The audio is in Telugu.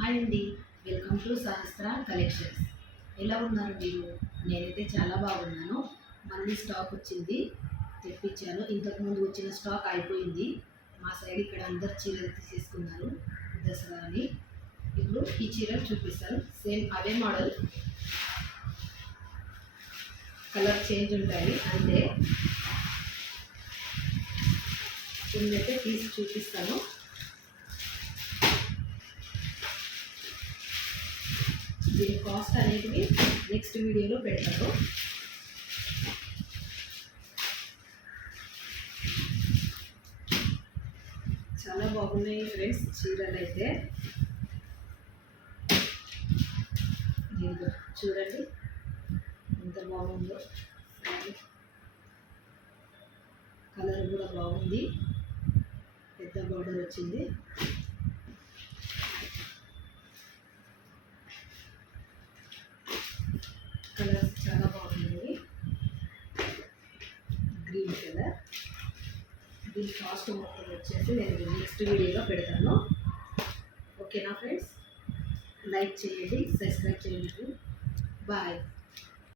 హాయ్ అండి, వెల్కమ్ టు సహస్ర కలెక్షన్స్. ఎలా ఉన్నారు మీరు? నేనైతే చాలా బాగున్నాను. మళ్ళీ స్టాక్ వచ్చింది, తెప్పించాను. ఇంతకుముందు వచ్చిన స్టాక్ అయిపోయింది. మా సైడ్ ఇక్కడ అందరు చీరలు తీసేసుకున్నారు దసరా అని. ఇప్పుడు ఈ చీరలు చూపిస్తాను. సేమ్ అవే మోడల్, కలర్ చేంజ్ ఉంటాయి అంతే. ఇన్నైతే తీసి చూపిస్తాను. దీని కాస్ట్ అనేది నెక్స్ట్ వీడియోలో పెడతాను. చాలా బాగున్నాయి ఫ్రెండ్స్ చీరలు అయితే. చూడండి ఎంత బాగుందో. కలర్ కూడా బాగుంది, పెద్ద బార్డర్ వచ్చింది. కలర్స్ చాలా బాగున్నాయి. Green colour. దీని కాస్ట్ మొత్తం వచ్చేసి నేను నెక్స్ట్ వీడియోలో పెడతాను. ఓకేనా ఫ్రెండ్స్? లైక్ చేయండి, సబ్స్క్రైబ్ చేయండి. బాయ్.